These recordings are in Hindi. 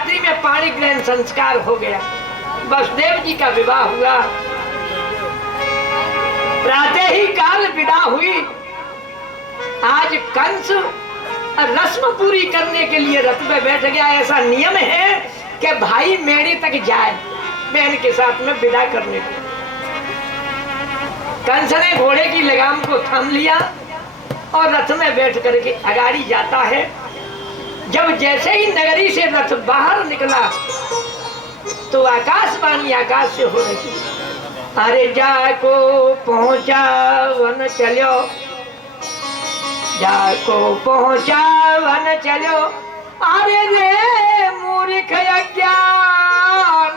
रात्रि में पाणी ग्रहण संस्कार हो गया। वसुदेव जी का विवाह हुआ। प्रातः ही काल विदा हुई। आज कंस रस्म पूरी करने के लिए रथ में बैठ गया। ऐसा नियम है कि भाई मेरे तक जाए बहन के साथ में विदा करने के। कंस ने घोड़े की लगाम को थाम लिया और रथ में बैठ करके अगाड़ी जाता है। जब जैसे ही नगरी से रथ बाहर निकला तो आकाशवाणी आकाश से हो रही, अरे जाको पहुंचा वन चलो, जाको पहुंचा वन चलो, अरे रे मूर्ख अज्ञान,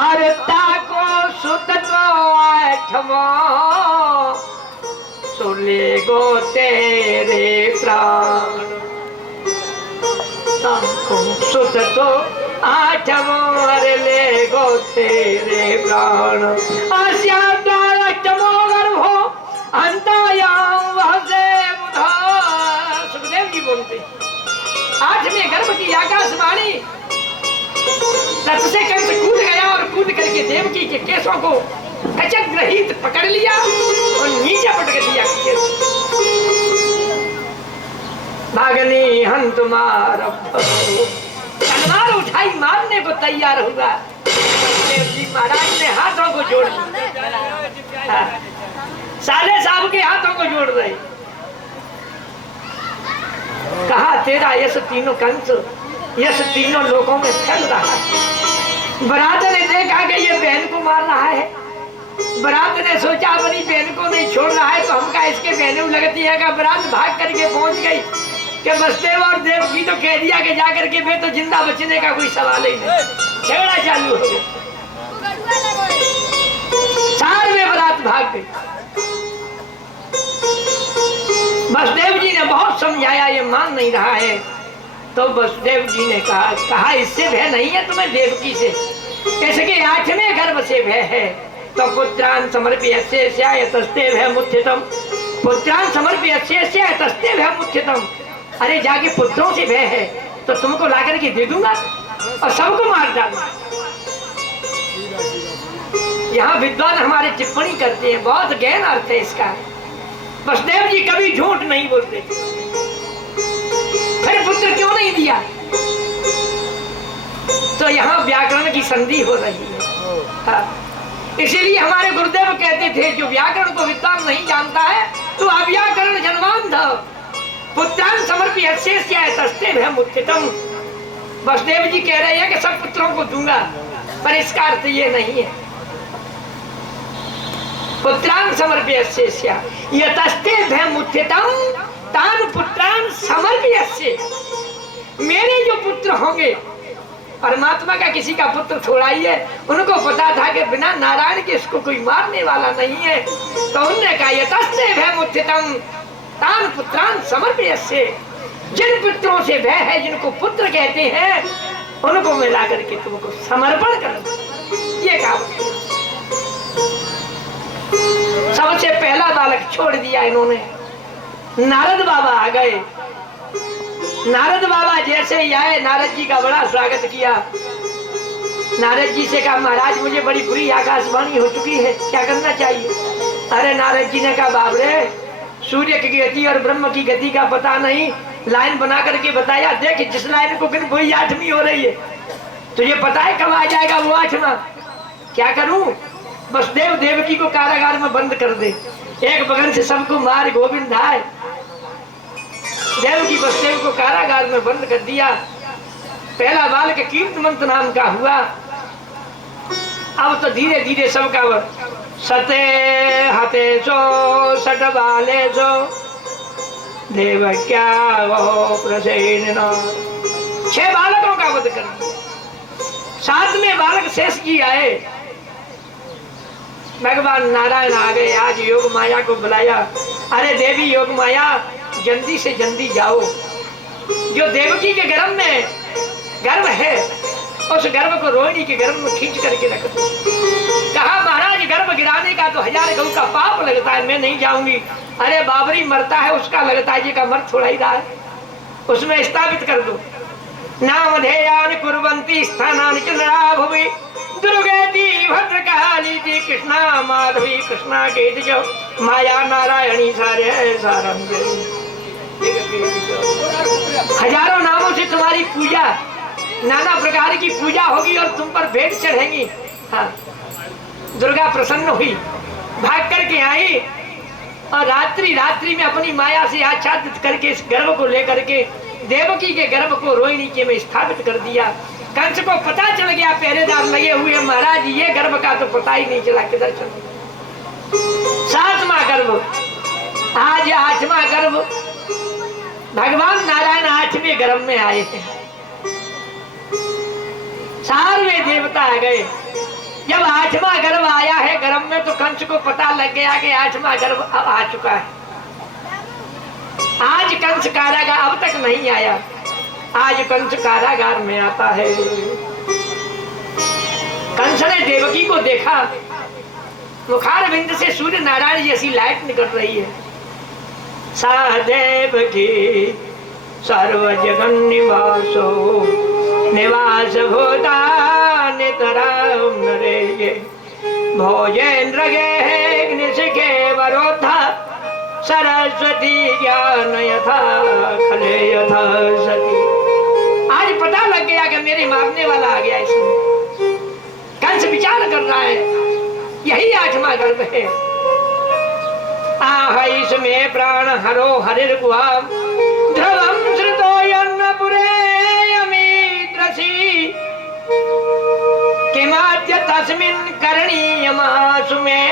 अरे ताको सुत तो आठवा, सुले गो तेरे प्राण, ताको सुत तो आठवा, अरे ले गो तेरे प्राण, सुखदेव जी बोलते 8वें गर्भ की आकाशवाणी। रथ से कंस कूद गया और कूद करके देवकी के केसों को कचक ग्रहित पकड़ लिया और नीचे पटक दिया। भागनी हम तुम्हारा तलवार उठाई मारने को तैयार हुआ। देव जी महाराज ने हाथों को जोड़ दिया। साले साहब के हाथों को जोड़ रहे। कहा तेरा यश तीनों कंस, यश तीनों लोगों में फैल रहा है। बरात ने देखा कि ये बहन को मार रहा है। बरात ने सोचा अपनी बहन को नहीं छोड़ रहा है तो हमका इसके बहनों लगती है। का बरात भाग करके पहुंच गई कि वसुदेव और देवकी तो कह दिया कि जाकर के वे तो जिंदा बचने का कोई सवाल ही नहीं। झगड़ा चालू हो गया। सार में बरात भाग गई। वसुदेव जी ने बहुत समझाया, ये मान नहीं रहा है। तो वसुदेव जी ने कहा इससे भय नहीं है तुम्हें देवकी से, इसके 8वें गर्भ से भय है। तो पुत्रान समर्प्यस्य यतस्ते भय मुच्यतम, पुत्रान समर्प्यस्य यतस्ते भय मुच्यतम। अरे जाके पुत्रों से भय है तो तुमको लाकर के दे दूंगा और सबको मार डालूंगा। यहाँ विद्वान हमारे टिप्पणी करते हैं, बहुत गहन अर्थ है इसका। वसुदेव जी कभी झूठ नहीं बोलते। फिर पुत्र क्यों नहीं दिया? तो यहाँ व्याकरण की संधि हो रही है। हाँ। इसीलिए हमारे गुरुदेव कहते थे जो व्याकरण को विद्वान नहीं जानता है तो अव्याकरण जन्मांध। पुत्रान समर्प्यस्य तस्ते भय मुच्यतम। वसुदेव जी कह रहे हैं कि सब पुत्रों को दूंगा, पर इसका अर्थ ये नहीं है। पुत्रान समर्प्यस्य यतस्ते भय मुच्यतम तान पुत्रान समर्प्यस्य। मेरे जो पुत्र होंगे, परमात्मा का किसी का पुत्र थोड़ा ही है, उनको पता था कि बिना नारायण के इसको कोई मारने वाला नहीं है। तो उन्होंने कहा यतस्ते भय मुच्यतम तान पुत्रान समर्प्यस्य। जिन पुत्रों से भय है, जिनको पुत्र कहते हैं, उनको मिला करके तुमको समर्पण कर। ये कहा सबसे पहला बालक छोड़ दिया इन्होंने। नारद बाबा आ गए। नारद बाबा जैसे ही आए, नारद जी का बड़ा स्वागत किया। नारद जी से कहा महाराज मुझे बड़ी बुरी आकाशवाणी हो चुकी है, क्या करना चाहिए? अरे नारद जी ने कहा बाप रे, सूर्य की गति और ब्रह्म की गति का पता नहीं, लाइन बना करके बताया। देख जिस लाइन को गिन वही 8वीं हो रही है। तुझे पता है कब आ जाएगा वो 8वां? क्या करूं? वसुदेव देवकी को कारागार में बंद कर दे, एक बगल से सबको मार गोविंद आए। देवकी वसुदेव को कारागार में बंद कर दिया। पहला बालक कीर्तिमंत नाम का हुआ। अब तो धीरे धीरे सबका सते हते सो सट बाले सो देव क्या वो प्रसेन। 6 बालकों का वध कर दिया। 7वें बालक शेष जी आए। भगवान नारायण आ गए। आज योग माया को बुलाया। अरे देवी योग माया जल्दी से जल्दी जाओ। जो देवकी के गर्भ में गर्भ है उस गर्भ को रोहिणी के गर्भ में खींच करके रख दो। कहा महाराज गर्भ गिराने का तो 1000 गऊ का पाप लगता है, मैं नहीं जाऊंगी। अरे बाबरी मरता है उसका लगता है, ये का मर थोड़ा ही रहा है, उसमें स्थापित कर दो। नामधेयानि कुर्वन्ति स्थानानि च नरा भुवि दुर्गेति भद्रकाली जी कृष्णा माधवी कृष्णा केति च माया नारायणी सारे सारंग। हजारों नामों से तुम्हारी पूजा, नाना प्रकार की पूजा होगी और तुम पर भेंट चढ़ेंगी। हाँ, दुर्गा प्रसन्न हुई, भाग करके आई और रात्रि में अपनी माया से आच्छादित करके इस गर्भ को लेकर के देवकी के गर्भ को रोहिणी के में स्थापित कर दिया। कंस को पता चल गया, पहरेदार लगे हुए, महाराज ये गर्भ का तो पता ही नहीं चला किधर चल। 7वां गर्भ, आज 8वां गर्भ। भगवान नारायण 8वें गर्भ में आए थे। सारे देवता आ गए। जब 8वां गर्भ आया है गर्भ में, तो कंस को पता लग गया कि 8वां गर्भ अब आ चुका है। आज कंस कारागार, अब तक नहीं आया, आज कंस कारागार में आता है। कंस ने देवकी को देखा, मुखार बिंद से सूर्य नारायण जैसी लाइट निकल रही है। सादेव की सर्व जगन निवासो निवास भूता नितराम नरे भोजेन्द्र गे वरोधा सरस्वती ज्ञान यथा खले यथा सती। आज पता लग गया कि मेरे मारने वाला आ गया। इसमें कंस विचार कर रहा है, यही 8वां गर्भ है। आह इसमें प्राण हरो हरिर गुहाम ध्रुवम श्रुतो यन्नपुरे अमीद्रसी किमाद्य तस्मिन् करणीयमासु में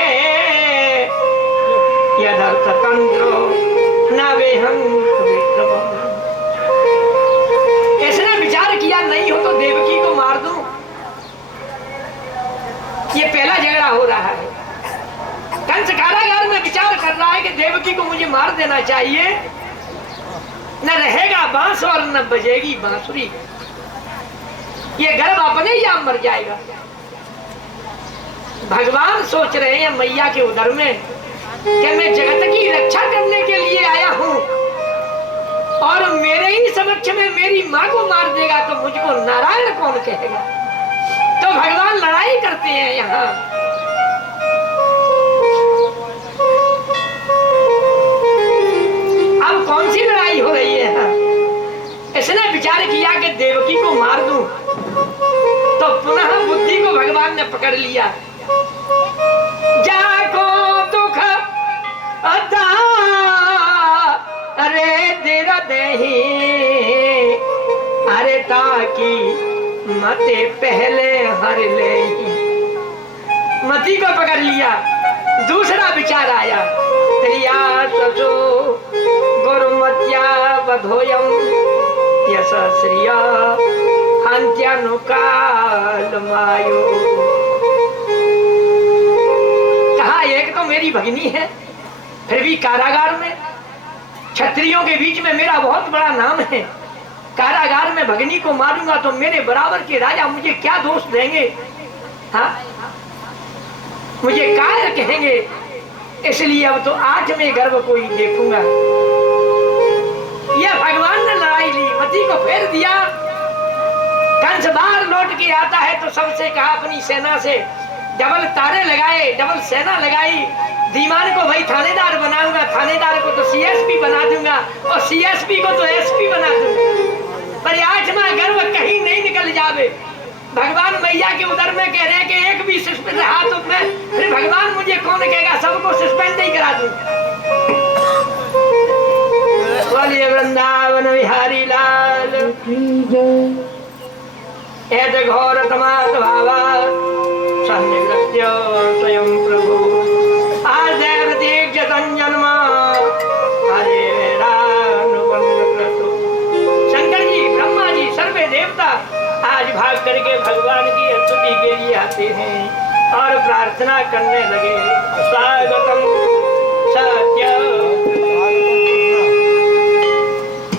यदर्थ तंत्रो न वेहंत विक्रमम्। इसने विचार किया, नहीं हो तो देवकी को मार दूं। ये पहला झगड़ा हो रहा है। कंस कारागार में विचार कर रहा है कि देवकी को मुझे मार देना चाहिए, न रहेगा बांस और न बजेगी बांसुरी, ये गर्भ अपने ही आप मर जाएगा। भगवान सोच रहे हैं मैया के उदर में कि मैं जगत की रक्षा करने के लिए आया हूं और मेरे ही समक्ष में मेरी मां को मार देगा तो मुझको नारायण कौन कहेगा। तो भगवान लड़ाई करते हैं यहाँ। अब कौन सी लड़ाई हो रही है यहाँ? इसने विचार किया कि देवकी को मार दूं, तो पुनः बुद्धि को भगवान ने पकड़ लिया। जाको दुख अदा अरे तेरा देही अरे ताकि मते पहले हर ले। मती को पकड़ लिया। दूसरा विचार आया, त्रिया ससो गुरुमत्या वधोयम यश श्रिया हंत्यानुकाल मायो। कहा एक तो मेरी भगिनी है, फिर भी कारागार में, क्षत्रियों के बीच में मेरा बहुत बड़ा नाम है। कारागार में भगिनी को मारूंगा तो मेरे बराबर के राजा मुझे क्या दोष देंगे? हाँ, मुझे कायर कहेंगे। इसलिए अब तो 8वें गर्भ को ही देखूंगा। यह भगवान ने लड़ाई ली, मती को फेर दिया। कंस बाहर लौट के आता है तो सबसे कहा अपनी सेना से, डबल तारे लगाए, डबल सेना लगाई। दीवान को भाई थानेदार बनाऊंगा, थानेदार को तो सीएसपी बना दूंगा और सीएसपी को तो एसपी बना दूंगा। पर 8वां गर्भ कहीं नहीं निकल जावे। भगवान मैया के उदर में कह रहे हैं कि एक भी सस्पेंड रहा तो मैं, फिर भगवान मुझे कौन कहेगा, सबको सस्पेंड ही करा दूं। बोलिए वृंदावन बिहारी लाल की जय। एत घोर तमात भावा सन्निगृह्य स्वयं प्रभु आदेव दीक्ष संजन्म हरे रानुबंधक्रतु। शंकर जी, ब्रह्मा जी, सर्वे देवता आज भाग करके भगवान की स्तुति के लिए आते हैं और प्रार्थना करने लगे। स्वागतम सत्य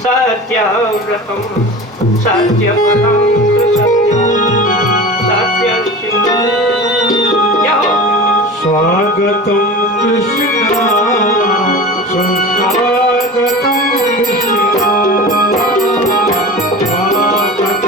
सत्यव्रतम सत्यपदम स्वागतम कृष्ण सुस्वागतम कृष्ण स्वागतम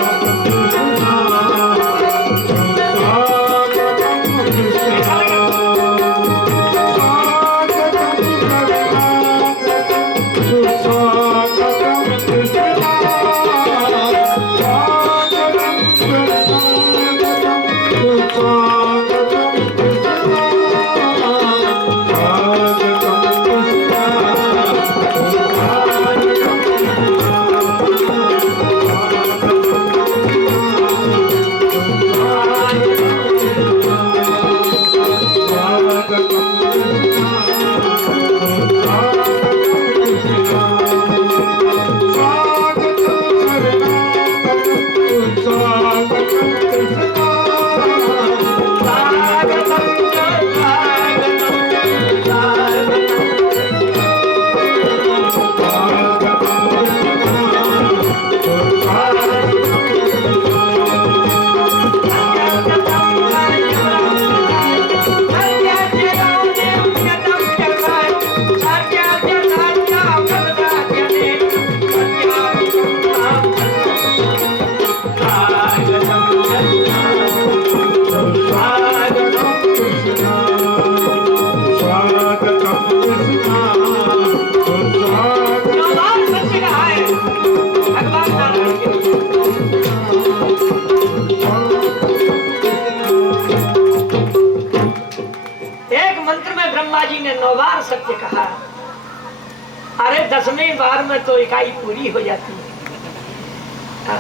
10वें बार में तो इकाई पूरी हो जाती है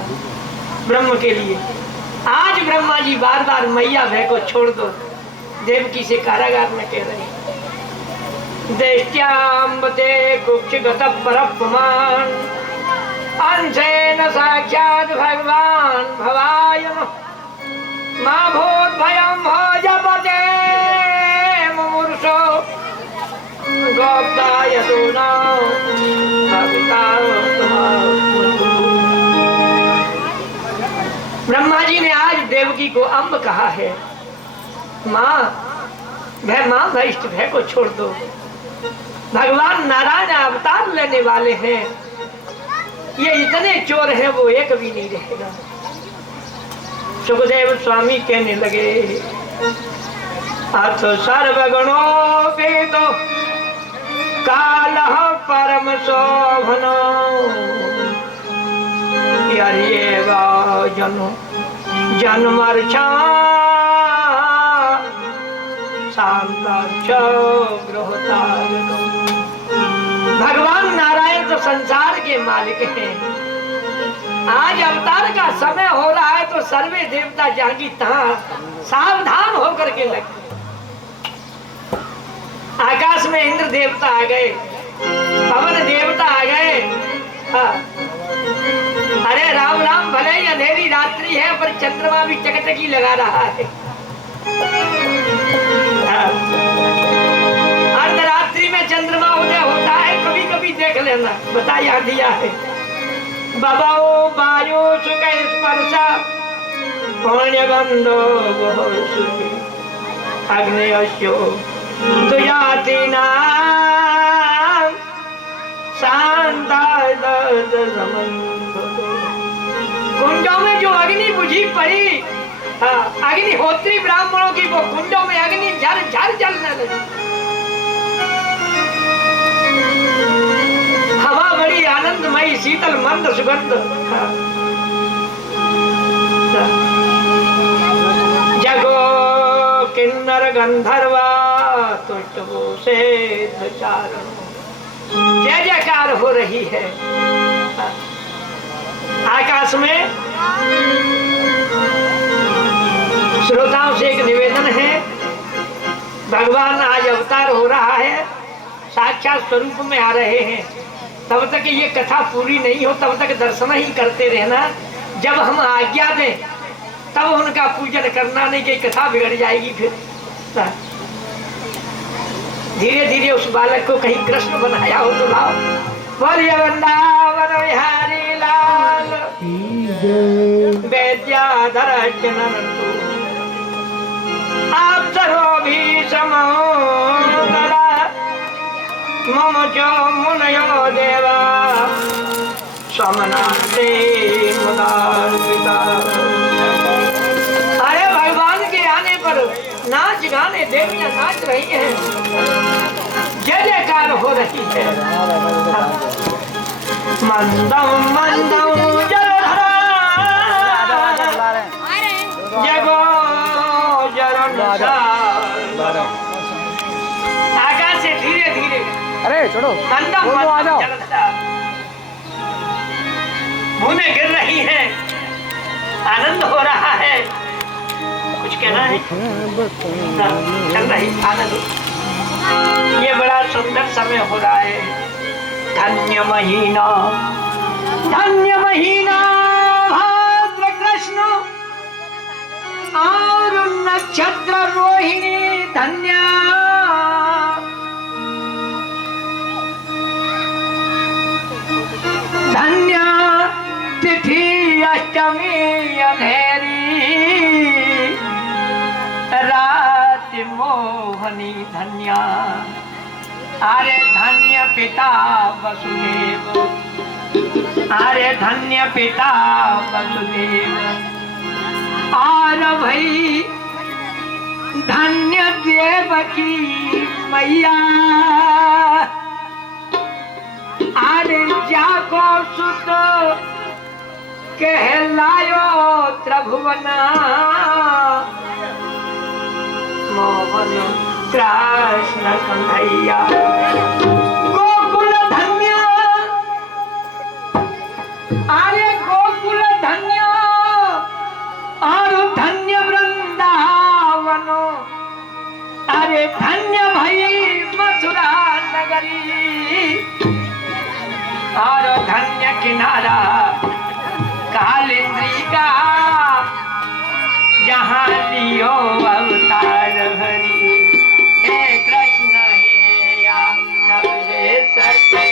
ब्रह्म के लिए। आज ब्रह्मा जी बार बार मैया भय को छोड़ दो, देवकी से कारागार में कह रहे देष्ट्याम्बते कुक्षिगत परपुमान अंशेन साक्षात भगवान भवाय मां भूत भयं भजपते मुमूर्षो गोप्ताय दूना ब्रह्मा जी ने आज देवकी को अम्ब कहा है। माँ वह इष्ट भय को छोड़ दो, भगवान नारायण अवतार लेने वाले हैं, ये इतने चोर हैं वो एक भी नहीं रहेगा। सुखदेव स्वामी कहने लगे अथ सर्वगुणों पे तो काल परम शोभनो जनो जन्मर्षा भगवान नारायण तो संसार के मालिक हैं। आज अवतार का समय हो रहा है तो सर्वे देवता जागी तहां सावधान होकर के लगे। आकाश में इंद्र देवता आ गए, पवन देवता आ गए। हाँ। अरे राम राम, भले ही अंधेरी रात्रि है पर चंद्रमा भी टकटकी लगा रहा है। हाँ। अर्धरात्रि में चंद्रमा उदय होता है, कभी कभी देख लेना, बताया दिया है। बाबा ओ वायु सुख स्पर्शा पुण्य बंधो सुखी अग्निश्यो दुयाति नाम शांता कुंडों में जो अग्नि बुझी पड़ी, अग्निहोत्री ब्राह्मणों की, वो कुंडों में अग्नि झर झर जलने लगी। हवा बड़ी आनंदमयी, शीतल मंद सुगंध। जगो किन्नर गंधर्वा तुष्टवो से जय जयकार हो रही है। आकाश में श्रोताओं से एक निवेदन है, भगवान आज अवतार हो रहा है, साक्षात स्वरूप में आ रहे हैं। तब तक ये कथा पूरी नहीं हो तब तक दर्शन ही करते रहना। जब हम आज्ञा दें तब उनका पूजन करना, नहीं कि कथा बिगड़ जाएगी। फिर धीरे धीरे उस बालक को कहीं कृष्ण बनाया हो तो लाओ। बोलिए वृंदावन बिहारी लाल वैद्याधर आप सर्वो भी समो मम जो मुनयो देवा समनाते मुदारपिता। अरे भगवान के आने पर नाच गाने देवियां नाच रही हैं, जय जयकार हो रही है। मंदम मंदम जलधरा जगो जरण आकाश से धीरे धीरे, अरे छोड़ो, मंदम मंदम जलधरा बूंदें गिर रही हैं, आनंद हो रहा है। कुछ कहना है? चल रही आनंद। ये बड़ा सुंदर समय हो रहा है। धन्य महीना भाद्र कृष्ण और नक्षत्र रोहिणी धन्य। धन्य तिथि अष्टमी अंधेरी रात मोहनी धन्या। अरे धन्य पिता वसुदेव, अरे धन्य पिता वसुदेव। और भाई धन्य देवकी मैया। अरे जाको सुत कहलायो त्रिभुवना मोहन कृष्ण कन्हैया। गोकुल धन्य अरे गोकुल धन्य और धन्य वृंदावन, अरे धन्य भई मथुरा नगरी, और धन्य किनारा कालिंदी का, जहाँ लियो अवतार भरी। हे कृष्ण हे यादव हे सत्य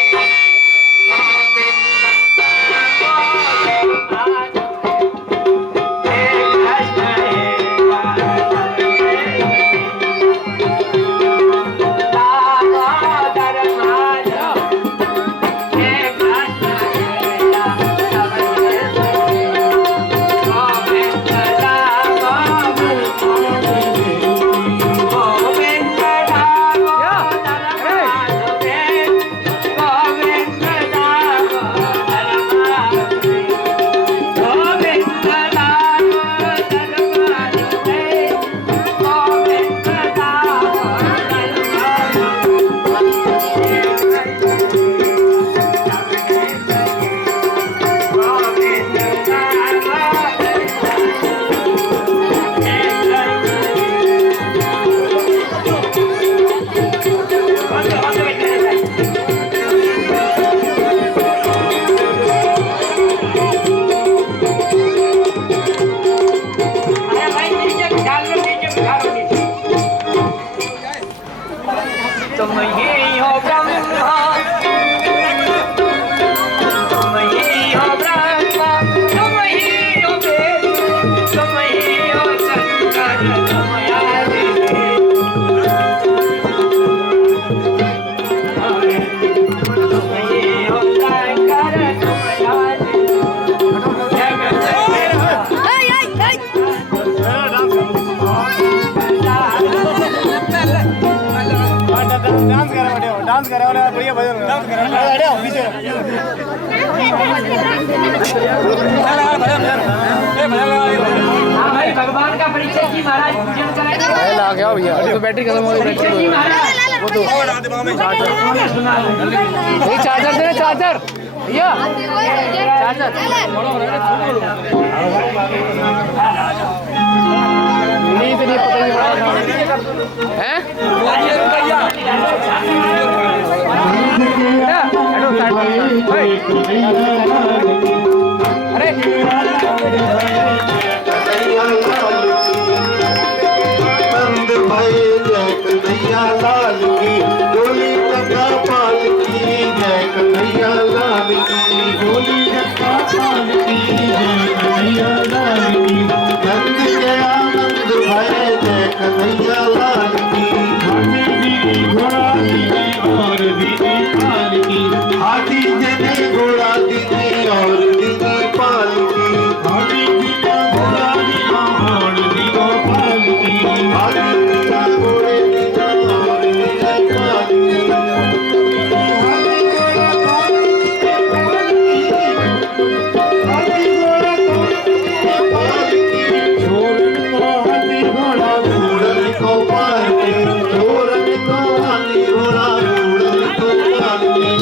डांस करे वाले भैया भजन डांस करे अरे पीछे हाँ भाई, भगवान का परिचय की महाराज पूजन करेंगे। आ गया भैया, तो बैटरी खत्म हो गई। परिचय की महाराज वो तो सुना ये चार्जर दे, चार्जर भैया, चार्जर नहीं तो नहीं पता है अरे नंद भाई जय कन्हैया लाल की, डोली टंगा पाल की जय कन्हैया लाल की, डोली टंगा पाल की जय कन्हैया लाल की। नंद गया नंद भाई जय कन्हैया लाल की, हाथी दीदी घोड़ा दीदी और दीदी पाल की, हाथी जने घोड़ा दीदी और दीदी पाल की, हाथी दीदा घोड़ा दीदा और दीदा पाल की, हाथी दीदा घोड़े दीदा और दीदा पाल की, हाथी घोड़ा पाल की, छोरन को हाथी घोड़ा घोड़न को पाल की, छोरन को हाथी घोड़ा घोड़न को पाल की।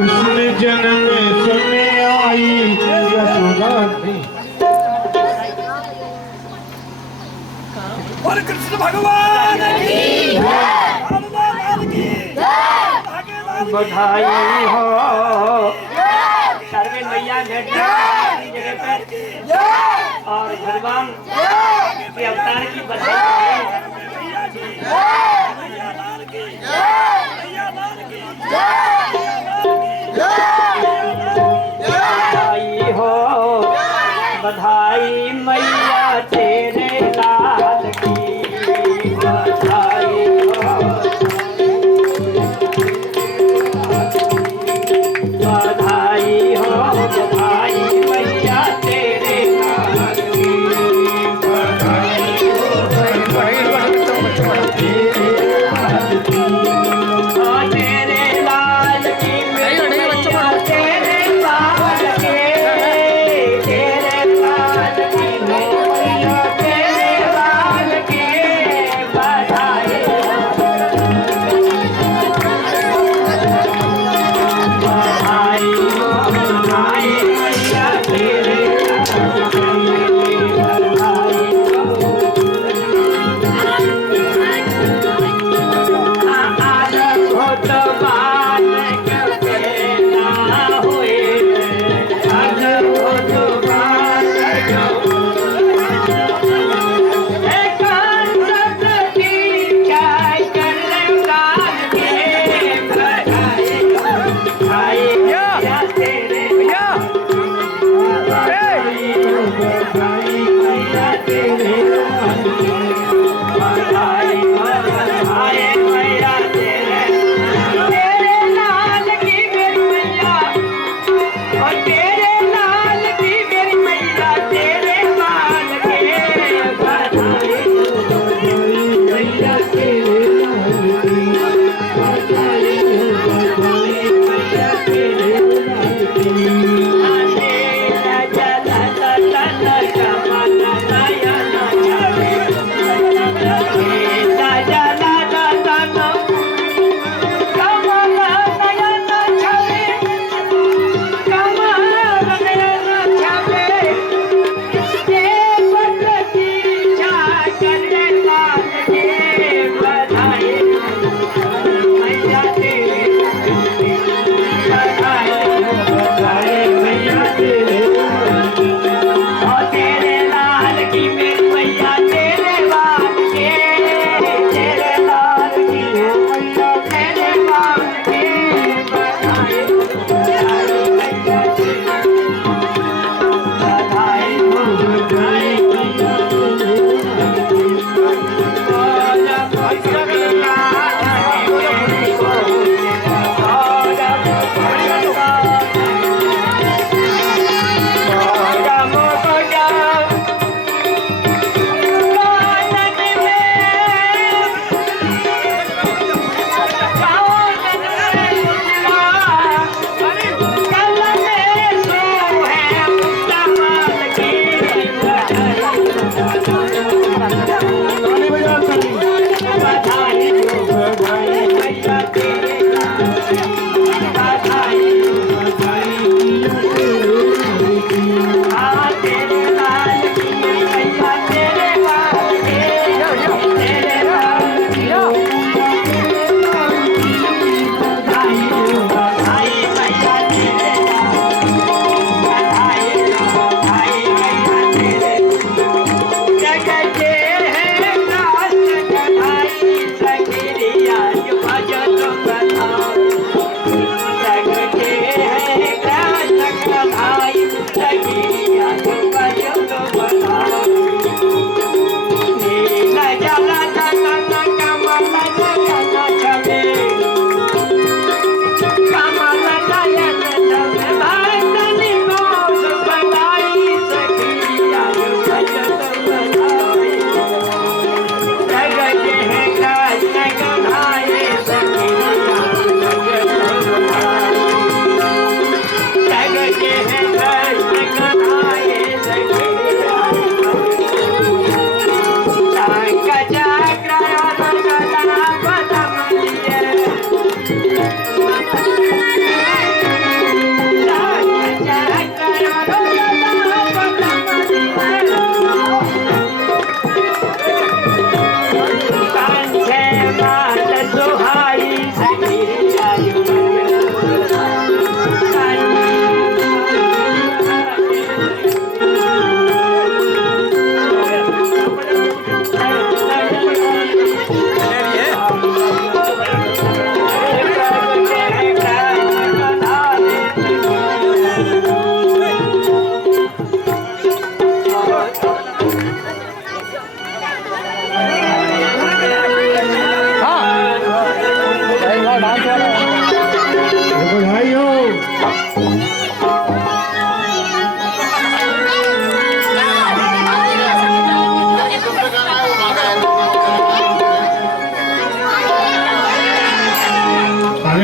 कृष्ण जन्म सुने आई यशोदा थी। और कृष्ण भगवान की हनुमान की बधाई हो सर्वे मैया जगह पर, और भगवान के अवतार की बधाई। बधाई हो, बधाई मैया तेरे लाल की, बधाई हो, बधाई हो, बधाई मैया तेरे लाल की, बधाई हो।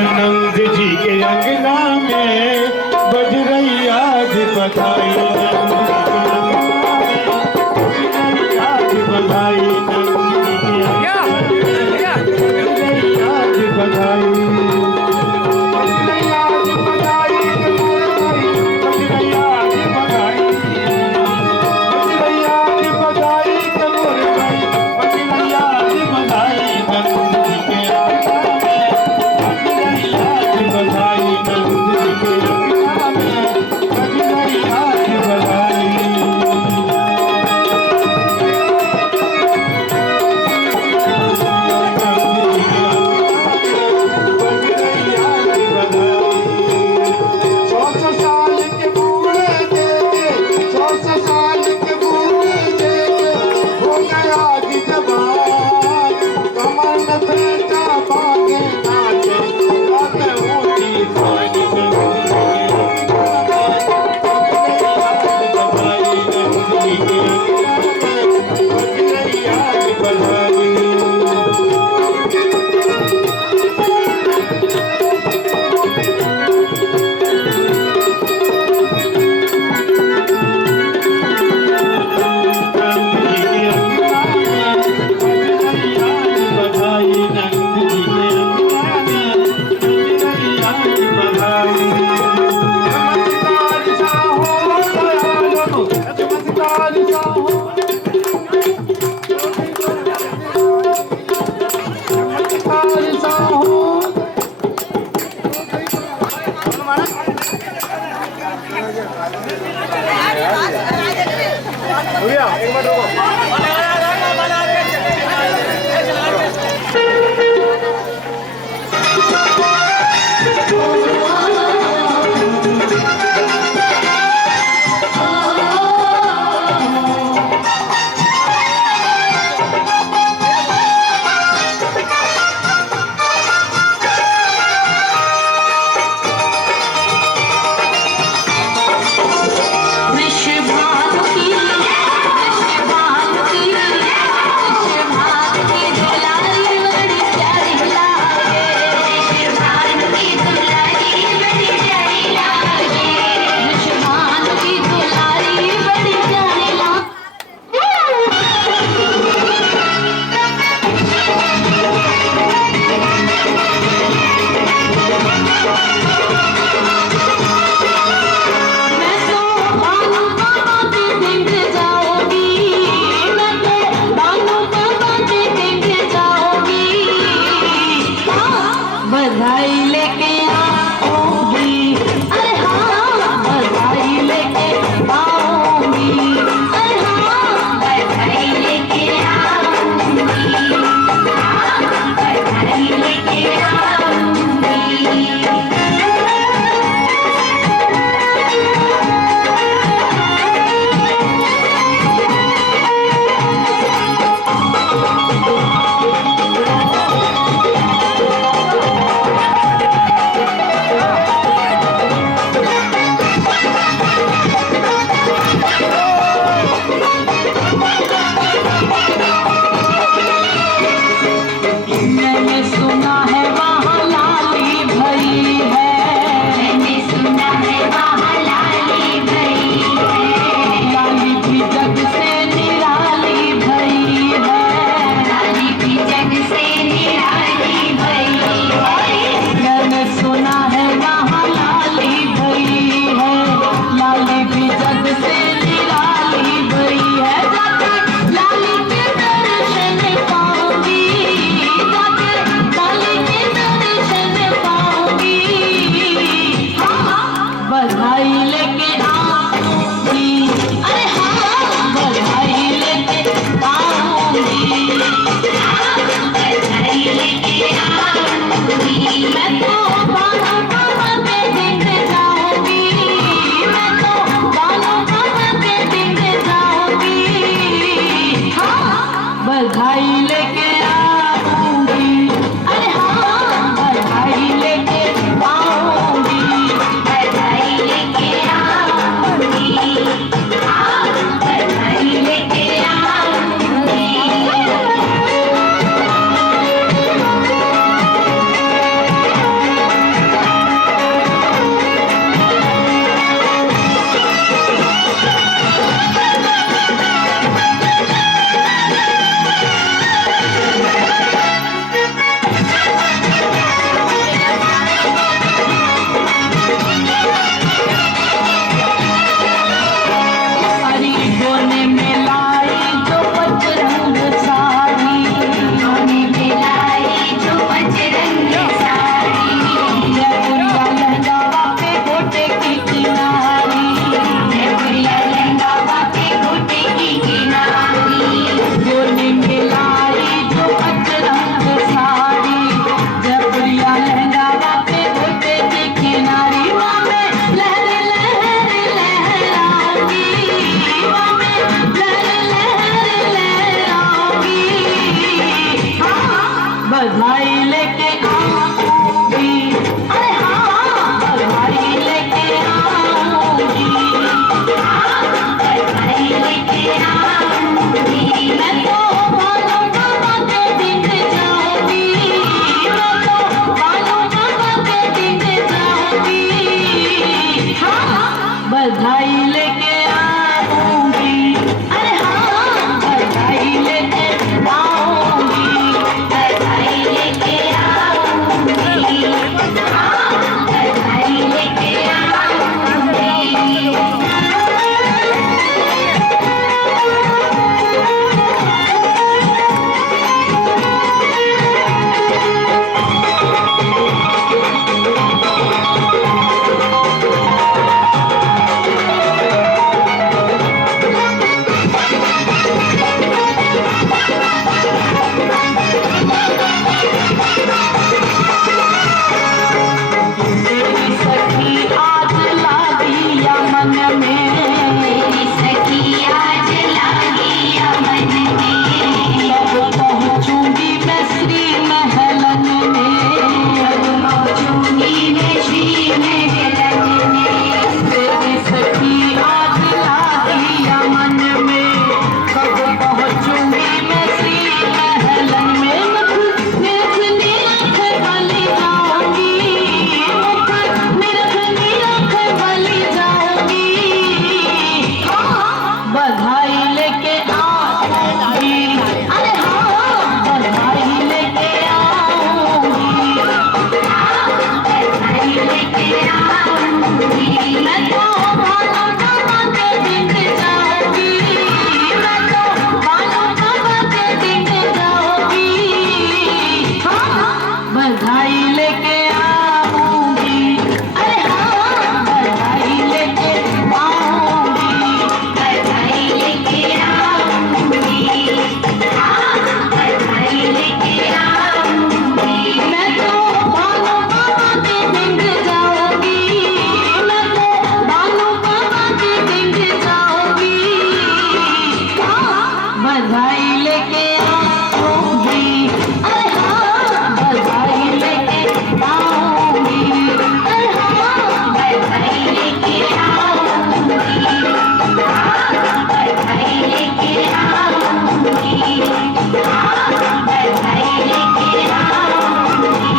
नंद जी के अंगना में बज रही आज बधाई, आज बधाई, आज बधाई, बधाई लेके आऊंगी, अरे हाँ बधाई लेके आऊंगी, बधाई लेके आऊंगी। मैं तो बालों बाबा के दिन जाऊंगी, मैं तो बालों बाबा के दिन जाऊंगी, हाँ बधाई लेके आऊंगी, अरे हाँ बधाई लेके आऊंगी, बधाई लेके आऊंगी, हाँ बधाई लेके आऊंगी। सखी आज ला दिया मन में, सखी आज ला दिया मन में, अब पहुंचूंगी मैं श्री महलन में, अब पहुंचूंगी मैं श्री महलन में। तेरी सखी आज ला दिया मन में, कब पहुंचूंगी मैं श्री महलन में। बधाई लेके आऊंगी, अरे हाँ बधाई लेके आऊंगी, बधाई लेके आऊंगी। मैं तो बालों बाबा के दिन जाऊंगी, मैं तो बालों बाबा के दिन जाऊंगी, हाँ बधाई लेके आऊंगी, अरे हाँ बधाई लेके आऊंगी, बधाई लेके आऊंगी, हाँ बधाई लेके आऊंगी। मैं तो बालों बाबा के दिन जाऊंगी, मैं तो बालों बाबा के दिन जाऊंगी, हाँ बधाई लेके आऊंगी, अरे हाँ बधाई लेके आऊंगी, अरे हाँ बधाई लेके आऊंगी, बधाई लेके आऊंगी, हाँ बधाई लेके आऊंगी,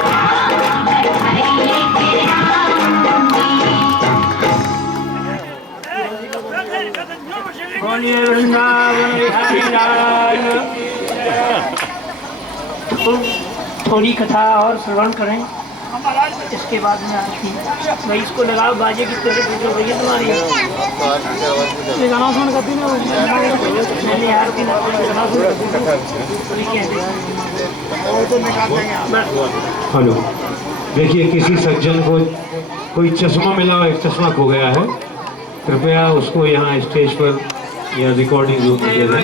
हाँ बधाई लेके आऊंगी। बोलिए वृंदावन बिहारी लाल। थोड़ी कथा और श्रवण करें, इसके बाद में आरती। भाई इसको लगाओ बाजे की तरह जो भैया तुम्हारी ये गाना सुन करती ना मैंने आरती ना गाना सुन हेलो, देखिए किसी सज्जन को कोई चश्मा मिला, एक चश्मा खो गया है, कृपया उसको यहाँ स्टेज पर या रिकॉर्डिंग रूम में दे दें।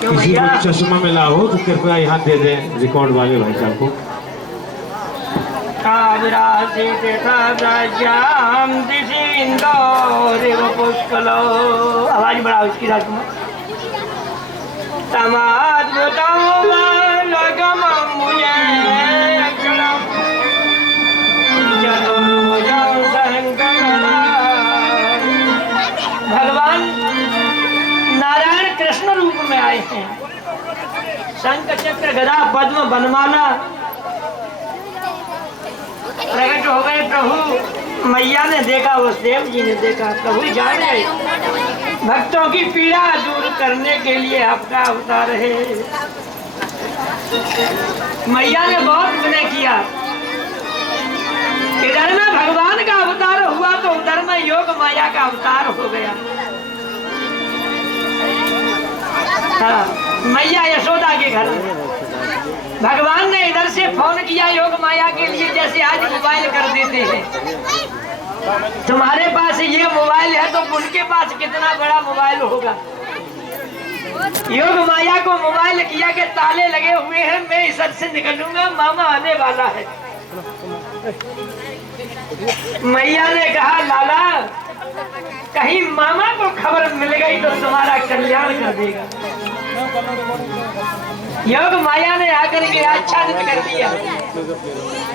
किसी को चश्मा मिला हो तो कृपया यहाँ दे दें रिकॉर्ड वाले भाई साहब को। आवाज बढ़ाओ इसकी रात में। भगवान नारायण कृष्ण रूप में आए हैं। शंख चक्र गदा पद्म बनमाला प्रकट हो गए। प्रभु मैया ने देखा, वसुदेव जी ने देखा। प्रभु जाने भक्तों की पीड़ा दूर करने के लिए आपका अवतार है। मैया ने बहुत पुण्य किया। इधर में भगवान का अवतार हुआ तो उधर में योग माया का अवतार हो गया। हाँ, मैया यशोदा के घर भगवान ने इधर से फोन किया योग माया के लिए, जैसे आज मोबाइल कर देते हैं। तुम्हारे पास ये मोबाइल है तो उनके पास कितना बड़ा मोबाइल होगा। योग माया को मोबाइल किया के ताले लगे हुए हैं, मैं इस से निकलूंगा, मामा आने वाला है। मैया ने कहा लाला कहीं मामा को खबर मिल गई तो तुम्हारा कल्याण कर देगा। योग माया ने आकर के आच्छादित कर दिया।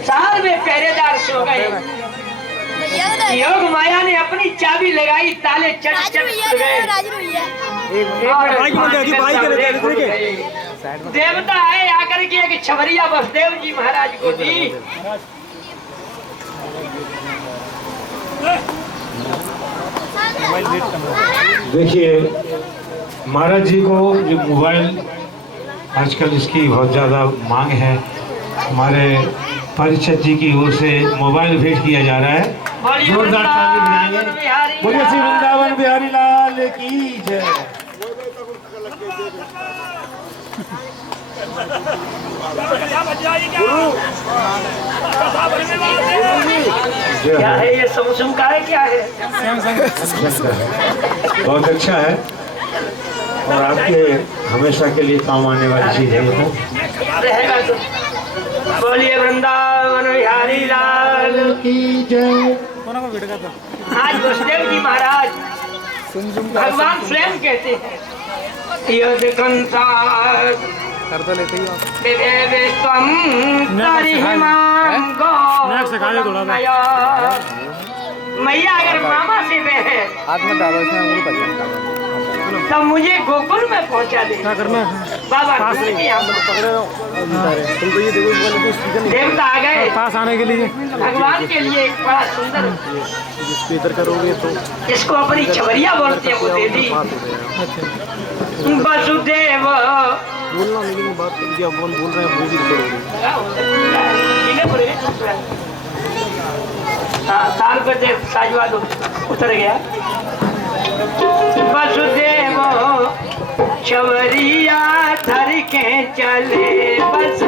साल में पहरेदार सो गए। योग माया ने अपनी चाबी लगाई, ताले चट चट गए। देवता आए आकर के एक छबरिया बसदेव जी महाराज को दी। देखिए महाराज जी को ये मोबाइल आजकल इसकी बहुत ज़्यादा मांग है। हमारे परिषद जी की ओर से मोबाइल भेंट किया जा रहा है। जोरदार ताली बजाएंगे। बोलिए श्री वृंदावन बिहारी लाल की जय। क्या है ये सैमसंग का है, क्या है? बहुत अच्छा है और आपके हमेशा के लिए काम आने वाली चीज है। रहेगा तो बोलिए वृंदावन बिहारी लाल की जय। आज वसुदेव जी महाराज भगवान स्वयं कहते हैं यदि कंसार विवेकम तरिहिमां गौरवमया। मैया अगर मामा से वे है तो मुझे गोकुल में पहुंचा दे। बाबा देवता आ गए पास आने के लिए। भगवान के लिए एक बड़ा सुंदर, इधर करोगे तो इसको अपनी छबरिया बोलते हैं, वो दे दी। वसुदेव बोलना, लेकिन बात कर दिया कौन बोल रहे हैं वो भी करोगे। हाँ ताल पे देख साजवा दो, उतर गया। वसुदेव छबरिया धर के चले बस